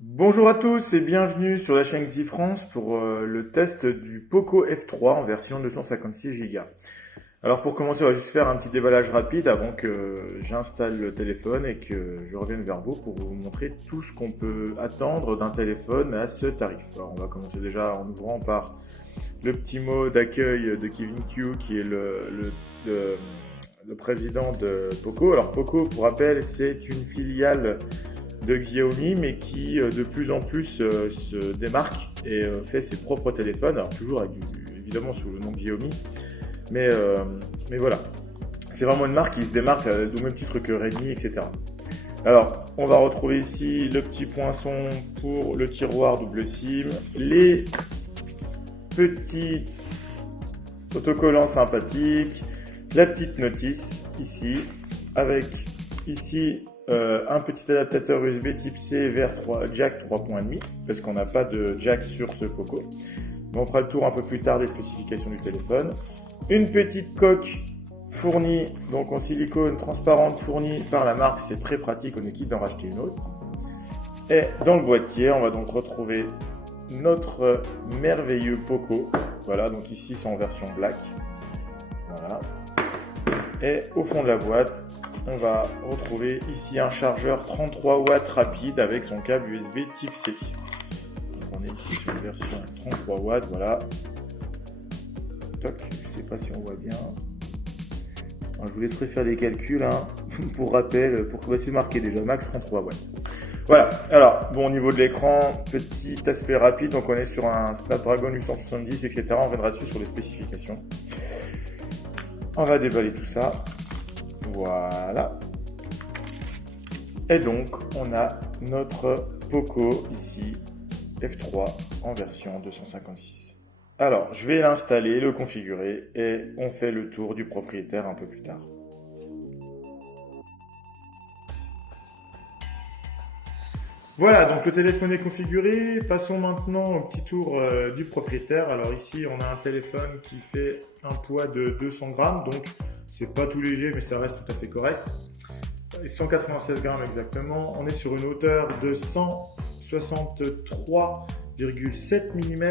Bonjour à tous et bienvenue sur la chaîne XiFrance pour le test du Poco F3 en version 256 Go. Alors pour commencer, on va juste faire un petit déballage rapide avant que j'installe le téléphone et que je revienne vers vous pour vous montrer tout ce qu'on peut attendre d'un téléphone à ce tarif. Alors on va commencer déjà en ouvrant par le petit mot d'accueil de Kevin Q qui est le président de Poco. Alors Poco, pour rappel, c'est une filiale de Xiaomi, mais qui de plus en plus se démarque et fait ses propres téléphones, alors toujours évidemment sous le nom de Xiaomi, mais, euh, mais voilà, c'est vraiment une marque qui se démarque au même titre que Redmi, etc. Alors, on va retrouver ici le petit poinçon pour le tiroir double SIM, les petits autocollants sympathiques, la petite notice ici, avec ici un petit adaptateur USB type C vers jack 3.5 parce qu'on n'a pas de jack sur ce Poco. Mais on fera le tour un peu plus tard des spécifications du téléphone. Une petite coque fournie, donc en silicone transparente, fournie par la marque, c'est très pratique, on est quitte d'en racheter une autre. Et dans le boîtier, on va donc retrouver notre merveilleux Poco. Voilà, donc ici c'est en version black. Voilà. Et au fond de la boîte, on va retrouver ici un chargeur 33 watts rapide avec son câble USB type C. Donc on est ici sur une version 33 watts, voilà. Toc, je ne sais pas si on voit bien. Alors, je vous laisserai faire des calculs, hein, pour rappel, pour que c'est marqué déjà, max 33 watts. Voilà, alors, bon, au niveau de l'écran, petit aspect rapide, donc on est sur un Snapdragon 870, etc. On reviendra dessus sur les spécifications. On va déballer tout ça. Voilà. Et donc, on a notre Poco ici, F3 en version 256. Alors, je vais l'installer, le configurer et on fait le tour du propriétaire un peu plus tard. Voilà, donc le téléphone est configuré. Passons maintenant au petit tour du propriétaire. Alors ici, on a un téléphone qui fait un poids de 200 grammes, donc c'est pas tout léger, mais ça reste tout à fait correct. 196 grammes exactement. On est sur une hauteur de 163,7 mm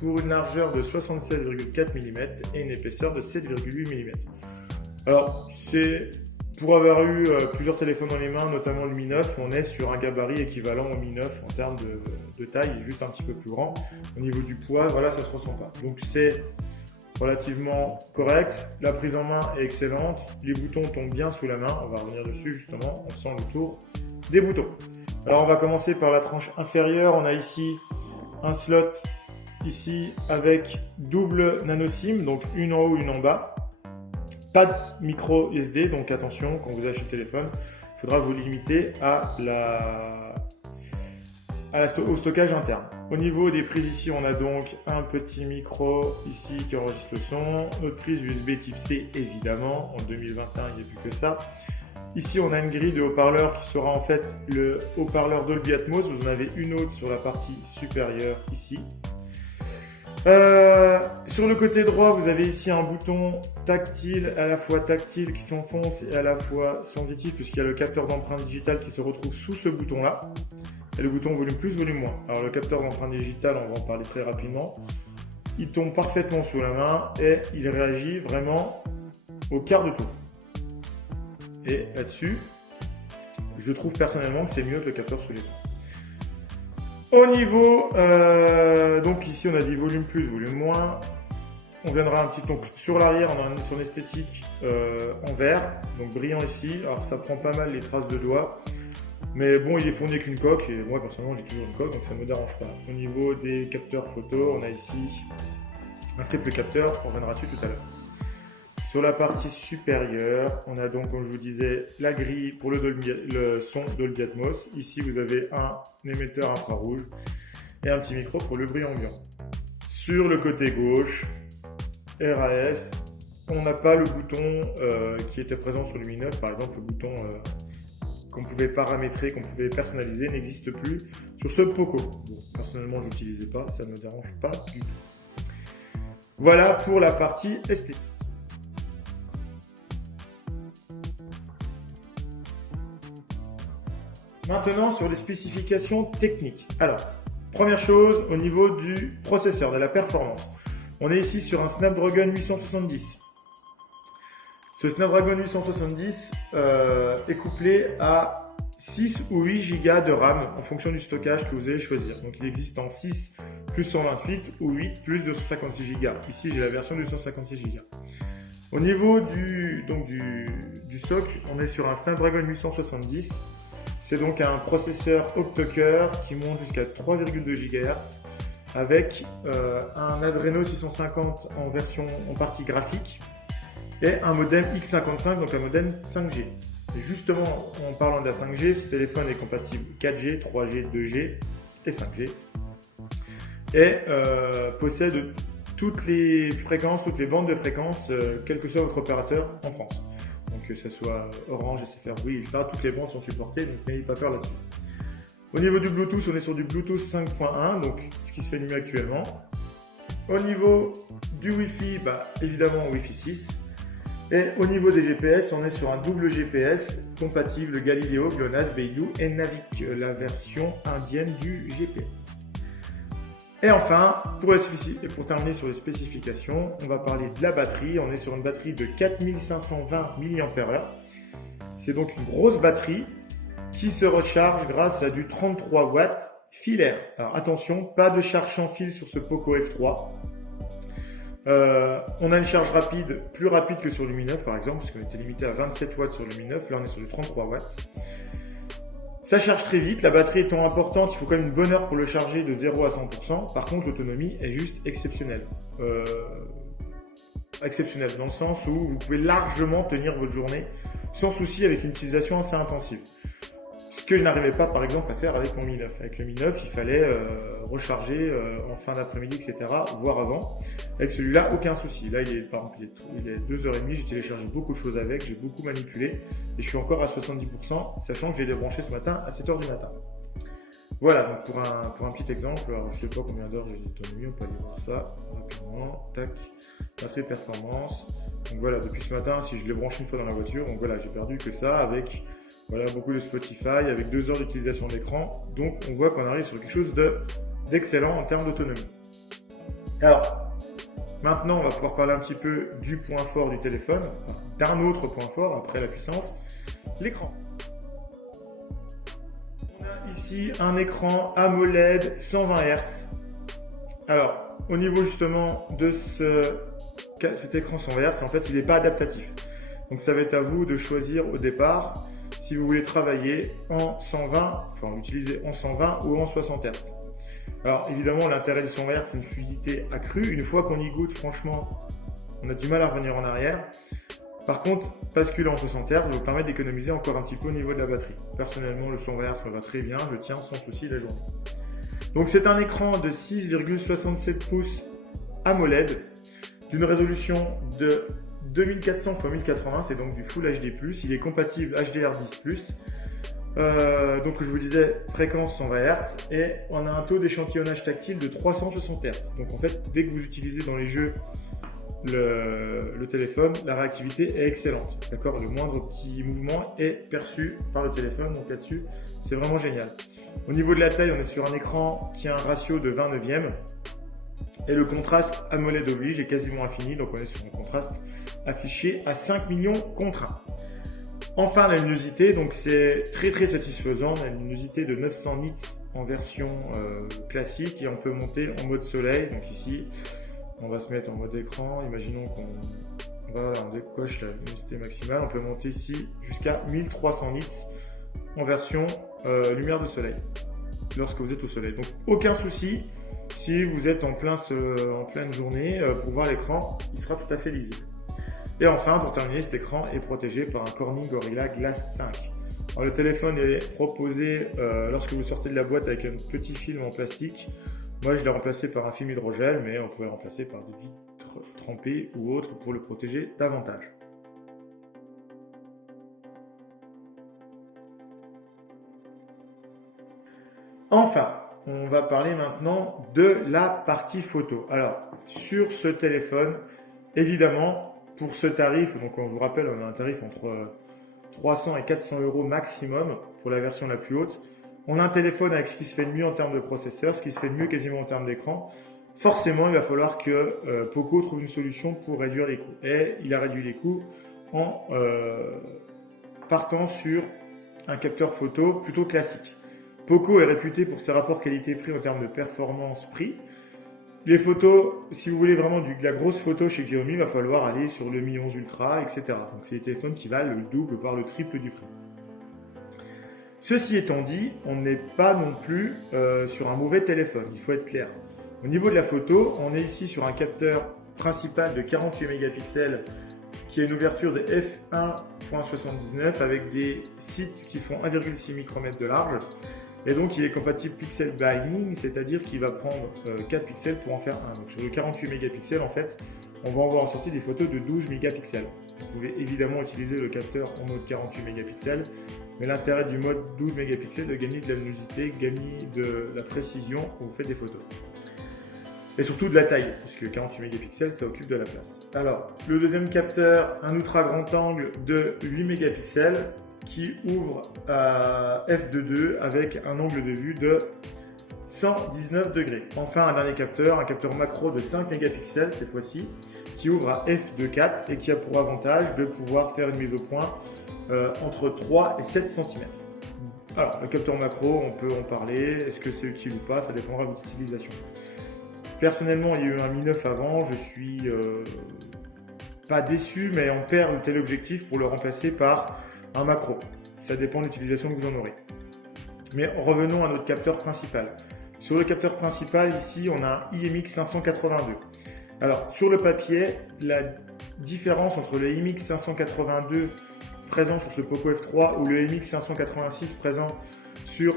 pour une largeur de 76,4 mm et une épaisseur de 7,8 mm. Alors, c'est pour avoir eu plusieurs téléphones dans les mains, notamment le Mi 9, on est sur un gabarit équivalent au Mi 9 en termes de taille, juste un petit peu plus grand. Au niveau du poids, voilà, ça se ressent pas. Donc c'est relativement correct. La prise en main est excellente. Les boutons tombent bien sous la main. On va revenir dessus justement en faisant le tour des boutons. Alors on va commencer par la tranche inférieure. On a ici un slot ici avec double nano SIM, donc une en haut, une en bas. Pas de micro SD, donc attention, quand vous achetez le téléphone, il faudra vous limiter au stockage interne. Au niveau des prises ici, on a donc un petit micro ici qui enregistre le son, notre prise USB type C évidemment, en 2021 il n'y a plus que ça. Ici on a une grille de haut-parleurs qui sera en fait le haut-parleur Dolby Atmos, vous en avez une autre sur la partie supérieure ici. Sur le côté droit, vous avez ici un bouton tactile, à la fois tactile qui s'enfonce et à la fois sensitif, puisqu'il y a le capteur d'empreinte digitale qui se retrouve sous ce bouton-là, et le bouton volume plus, volume moins. Alors le capteur d'empreinte digitale, on va en parler très rapidement, il tombe parfaitement sous la main et il réagit vraiment au quart de tour. Et là-dessus, je trouve personnellement que c'est mieux que le capteur sous l'écran. Au niveau, donc ici on a dit volume plus, volume moins. On viendra un petit donc sur l'arrière, on a son esthétique en vert, donc brillant ici. Alors ça prend pas mal les traces de doigts, mais bon, il est fourni qu'une coque et moi personnellement j'ai toujours une coque, donc ça ne me dérange pas. Au niveau des capteurs photo, on a ici un triple capteur, on reviendra dessus tout à l'heure. Sur la partie supérieure, on a donc, comme je vous disais, la grille pour le son Dolby Atmos. Ici, vous avez un émetteur infrarouge et un petit micro pour le bruit ambiant. Sur le côté gauche, RAS, on n'a pas le bouton qui était présent sur le Mi 9. Par exemple, le bouton qu'on pouvait paramétrer, qu'on pouvait personnaliser, n'existe plus sur ce Poco. Bon, personnellement, je n'utilisais pas, ça ne me dérange pas du tout. Voilà pour la partie esthétique. Maintenant, sur les spécifications techniques. Alors, première chose, au niveau du processeur, de la performance. On est ici sur un Snapdragon 870. Ce Snapdragon 870 est couplé à 6 ou 8 Go de RAM en fonction du stockage que vous allez choisir. Donc il existe en 6 plus 128 ou 8 plus 256 Go. Ici j'ai la version 256 Go. Au niveau du SoC, on est sur un Snapdragon 870. C'est donc un processeur octo-cœur qui monte jusqu'à 3,2 GHz avec un Adreno 650 en partie graphique et un modem X55, donc un modem 5G. Et justement, en parlant de la 5G, ce téléphone est compatible 4G, 3G, 2G et 5G et possède toutes les fréquences, toutes les bandes de fréquences, quel que soit votre opérateur en France. Donc que ce soit Orange, SFR, Bouygues, etc. Toutes les bandes sont supportées, donc n'ayez pas peur là-dessus. Au niveau du Bluetooth, on est sur du Bluetooth 5.1, donc ce qui se fait de mieux actuellement. Au niveau du Wi-Fi, évidemment Wi-Fi 6. Et au niveau des GPS, on est sur un double GPS compatible Galileo, GLONASS, Beidou et Navic, la version indienne du GPS. Et enfin, pour terminer sur les spécifications, on va parler de la batterie. On est sur une batterie de 4520 mAh. C'est donc une grosse batterie qui se recharge grâce à du 33 watts filaire. Alors attention, pas de charge sans fil sur ce Poco F3. On a une charge rapide, plus rapide que sur le Mi 9 par exemple, parce qu'on était limité à 27 watts sur le Mi 9, là on est sur du 33 watts. Ça charge très vite, la batterie étant importante, il faut quand même une bonne heure pour le charger de 0 à 100%. Par contre, l'autonomie est juste exceptionnelle. Exceptionnelle dans le sens où vous pouvez largement tenir votre journée sans souci avec une utilisation assez intensive. Ce que je n'arrivais pas par exemple à faire avec mon Mi 9. Avec le Mi 9, il fallait recharger en fin d'après-midi, etc. voire avant. Avec celui-là, aucun souci. Là, par exemple, il est 2h30, j'ai téléchargé beaucoup de choses avec, j'ai beaucoup manipulé et je suis encore à 70%, sachant que j'ai débranché ce matin à 7h du matin. Voilà, donc pour un petit exemple, alors je ne sais pas combien d'heures j'ai d'autonomie, on peut aller voir ça rapidement. Tac, batterie performance. Donc voilà, depuis ce matin, si je l'ai branché une fois dans la voiture, donc voilà, j'ai perdu que ça avec beaucoup de Spotify, avec 2 heures d'utilisation d'écran. Donc on voit qu'on arrive sur quelque chose d'excellent en termes d'autonomie. Alors, maintenant, on va pouvoir parler un petit peu du point fort du téléphone, d'un autre point fort après la puissance, l'écran. On a ici un écran AMOLED 120 Hz. Alors, au niveau justement de cet écran 120 Hz, en fait, il n'est pas adaptatif. Donc, ça va être à vous de choisir au départ si vous voulez travailler en 120, enfin l'utiliser en 120 ou en 60 Hz. Alors évidemment, l'intérêt du 120 Hz, c'est une fluidité accrue. Une fois qu'on y goûte, franchement, on a du mal à revenir en arrière. Par contre, basculer en 60 Hz va vous permettre d'économiser encore un petit peu au niveau de la batterie. Personnellement, le 120 Hz me va très bien, je tiens sans souci la journée. Donc c'est un écran de 6,67 pouces AMOLED d'une résolution de 2400 x 1080, c'est donc du Full HD+, il est compatible HDR10+. Donc je vous disais fréquence 120 Hz et on a un taux d'échantillonnage tactile de 360 Hz. Donc en fait, dès que vous utilisez dans les jeux le téléphone, la réactivité est excellente. D'accord, le moindre petit mouvement est perçu par le téléphone, donc là-dessus, c'est vraiment génial. Au niveau de la taille, on est sur un écran qui a un ratio de 20/9 et le contraste AMOLED oblige est quasiment infini, donc on est sur un contraste affiché à 5 millions contre 1. Enfin, la luminosité, donc c'est très satisfaisant. On a une luminosité de 900 nits en version classique et on peut monter en mode soleil. Donc ici, on va se mettre en mode écran. Imaginons on décoche la luminosité maximale. On peut monter ici jusqu'à 1300 nits en version lumière de soleil lorsque vous êtes au soleil. Donc aucun souci si vous êtes en pleine journée pour voir l'écran, il sera tout à fait lisible. Et enfin, pour terminer, cet écran est protégé par un Corning Gorilla Glass 5. Alors, le téléphone est proposé lorsque vous sortez de la boîte avec un petit film en plastique. Moi, je l'ai remplacé par un film hydrogel, mais on pourrait le remplacer par des vitres trempées ou autres pour le protéger davantage. Enfin, on va parler maintenant de la partie photo. Alors, sur ce téléphone, évidemment, pour ce tarif, donc on vous rappelle, on a un tarif entre 300 et 400 € maximum pour la version la plus haute. On a un téléphone avec ce qui se fait de mieux en termes de processeur, ce qui se fait de mieux quasiment en termes d'écran. Forcément, il va falloir que Poco trouve une solution pour réduire les coûts. Et il a réduit les coûts en partant sur un capteur photo plutôt classique. Poco est réputé pour ses rapports qualité-prix en termes de performance-prix. Les photos, si vous voulez vraiment de la grosse photo chez Xiaomi, il va falloir aller sur le Mi 11 Ultra, etc. Donc c'est des téléphones qui valent le double, voire le triple du prix. Ceci étant dit, on n'est pas non plus sur un mauvais téléphone, il faut être clair. Au niveau de la photo, on est ici sur un capteur principal de 48 mégapixels qui a une ouverture de f1.79 avec des sites qui font 1,6 micromètres de large. Et donc il est compatible pixel binding, c'est-à-dire qu'il va prendre 4 pixels pour en faire un. Donc sur le 48 mégapixels, en fait, on va avoir en sortie des photos de 12 mégapixels. Vous pouvez évidemment utiliser le capteur en mode 48 mégapixels, mais l'intérêt du mode 12 mégapixels est de gagner de la luminosité, gagner de la précision quand vous faites des photos. Et surtout de la taille, puisque 48 mégapixels, ça occupe de la place. Alors, le deuxième capteur, un ultra grand angle de 8 mégapixels qui ouvre à f2.2 avec un angle de vue de 119 degrés. Enfin, un dernier capteur, un capteur macro de 5 mégapixels cette fois-ci, qui ouvre à f2.4 et qui a pour avantage de pouvoir faire une mise au point entre 3 et 7 cm. Alors, le capteur macro, on peut en parler. Est-ce que c'est utile ou pas? Ça dépendra de votre utilisation. Personnellement, il y a eu un Mi 9 avant, je suis pas déçu, mais on perd le téléobjectif pour le remplacer par un macro. Ça dépend de l'utilisation que vous en aurez. Mais revenons à notre capteur principal. Sur le capteur principal, ici, on a un IMX 582. Alors, sur le papier, la différence entre le IMX 582 présent sur ce Poco F3 ou le IMX 586 présent sur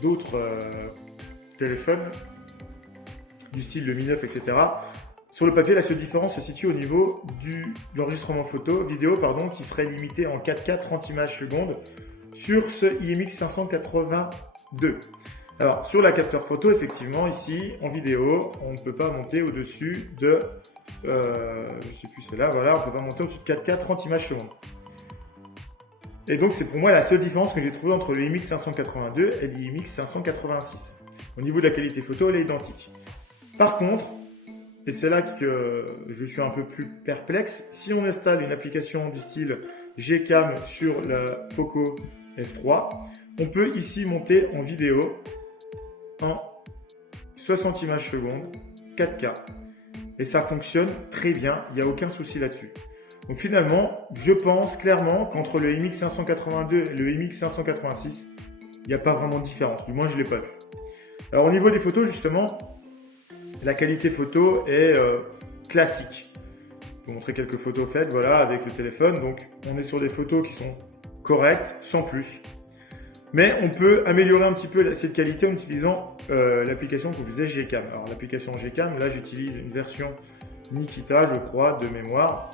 d'autres téléphones, du style le Mi 9, etc. Sur le papier, la seule différence se situe au niveau de l'enregistrement vidéo, qui serait limité en 4K 30 images secondes sur ce IMX 582. Alors, sur la capteur photo, effectivement, ici, en vidéo, on ne peut pas monter au-dessus de, je sais plus, c'est là, voilà, on ne peut pas monter au-dessus de 4K 30 images secondes. Et donc, c'est pour moi la seule différence que j'ai trouvée entre le IMX 582 et l'IMX 586. Au niveau de la qualité photo, elle est identique. Par contre, et c'est là que je suis un peu plus perplexe, si on installe une application du style Gcam sur la Poco F3, on peut ici monter en vidéo en 60 images secondes, 4K. Et ça fonctionne très bien, il n'y a aucun souci là-dessus. Donc finalement, je pense clairement qu'entre le MX 582 et le MX 586, il n'y a pas vraiment de différence, du moins je ne l'ai pas vu. Alors au niveau des photos justement, la qualité photo est classique. Je vais vous montrer quelques photos faites voilà, avec le téléphone. Donc on est sur des photos qui sont correctes, sans plus. Mais on peut améliorer un petit peu cette qualité en utilisant l'application que je vous disais Gcam. Alors l'application Gcam, là j'utilise une version Nikita, je crois, de mémoire.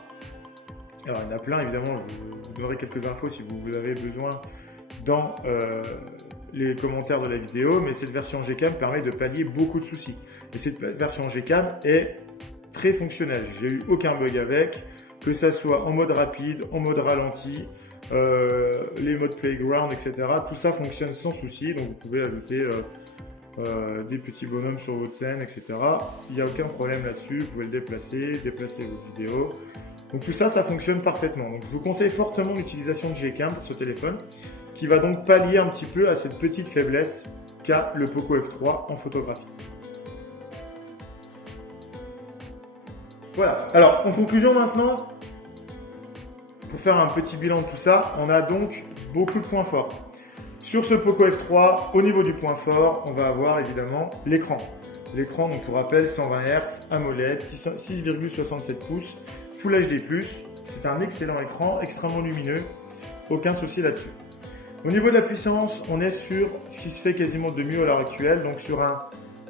Alors il y en a plein, évidemment, je vous donnerai quelques infos si vous avez besoin dans les commentaires de la vidéo, mais cette version Gcam permet de pallier beaucoup de soucis. Et cette version Gcam est très fonctionnelle. J'ai eu aucun bug avec, que ça soit en mode rapide, en mode ralenti, les modes playground, etc. Tout ça fonctionne sans souci, donc vous pouvez ajouter des petits bonhommes sur votre scène, etc. Il n'y a aucun problème là-dessus, vous pouvez le déplacer votre vidéo. Donc tout ça, ça fonctionne parfaitement. Donc je vous conseille fortement l'utilisation de Gcam pour ce téléphone, qui va donc pallier un petit peu à cette petite faiblesse qu'a le Poco F3 en photographie. Voilà. Alors en conclusion maintenant, pour faire un petit bilan de tout ça, on a donc beaucoup de points forts. Sur ce Poco F3, au niveau du point fort, on va avoir évidemment l'écran. L'écran, donc pour rappel, 120 Hz, AMOLED, 6,67 pouces, Full HD+. C'est un excellent écran, extrêmement lumineux, aucun souci là-dessus. Au niveau de la puissance, on est sur ce qui se fait quasiment de mieux à l'heure actuelle, donc sur un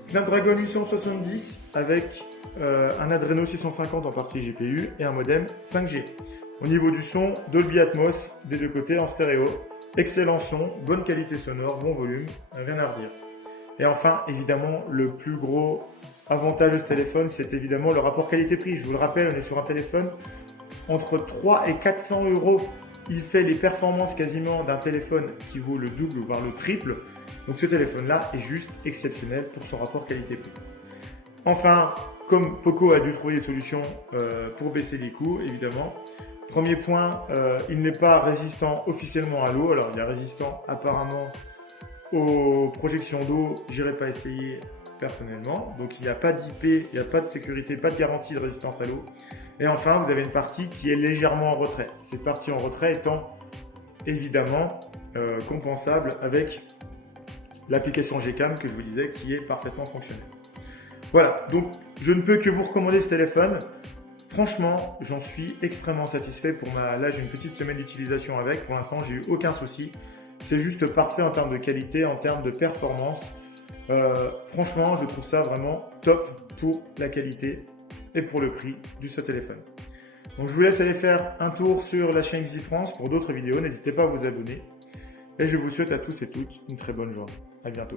Snapdragon 870 avec un Adreno 650 en partie GPU et un modem 5G. Au niveau du son, Dolby Atmos des deux côtés en stéréo, excellent son, bonne qualité sonore, bon volume, rien à redire. Et enfin, évidemment, le plus gros avantage de ce téléphone, c'est évidemment le rapport qualité-prix. Je vous le rappelle, on est sur un téléphone entre 3 et 400 € Il fait les performances quasiment d'un téléphone qui vaut le double, voire le triple. Donc ce téléphone-là est juste exceptionnel pour son rapport qualité-prix. Enfin, comme Poco a dû trouver des solutions pour baisser les coûts, évidemment. Premier point, il n'est pas résistant officiellement à l'eau. Alors il est résistant apparemment aux projections d'eau. Je n'irai pas essayer personnellement. Donc il n'y a pas d'IP, il n'y a pas de sécurité, pas de garantie de résistance à l'eau. Et enfin, vous avez une partie qui est légèrement en retrait. Cette partie en retrait étant évidemment compensable avec l'application Gcam que je vous disais qui est parfaitement fonctionnelle. Voilà, donc je ne peux que vous recommander ce téléphone. Franchement, j'en suis extrêmement satisfait. Là, j'ai une petite semaine d'utilisation avec. Pour l'instant, j'ai eu aucun souci. C'est juste parfait en termes de qualité, en termes de performance. Franchement, je trouve ça vraiment top pour la qualité et pour le prix de ce téléphone. Donc, je vous laisse aller faire un tour sur la chaîne XIFrance pour d'autres vidéos. N'hésitez pas à vous abonner. Et je vous souhaite à tous et toutes une très bonne journée. À bientôt.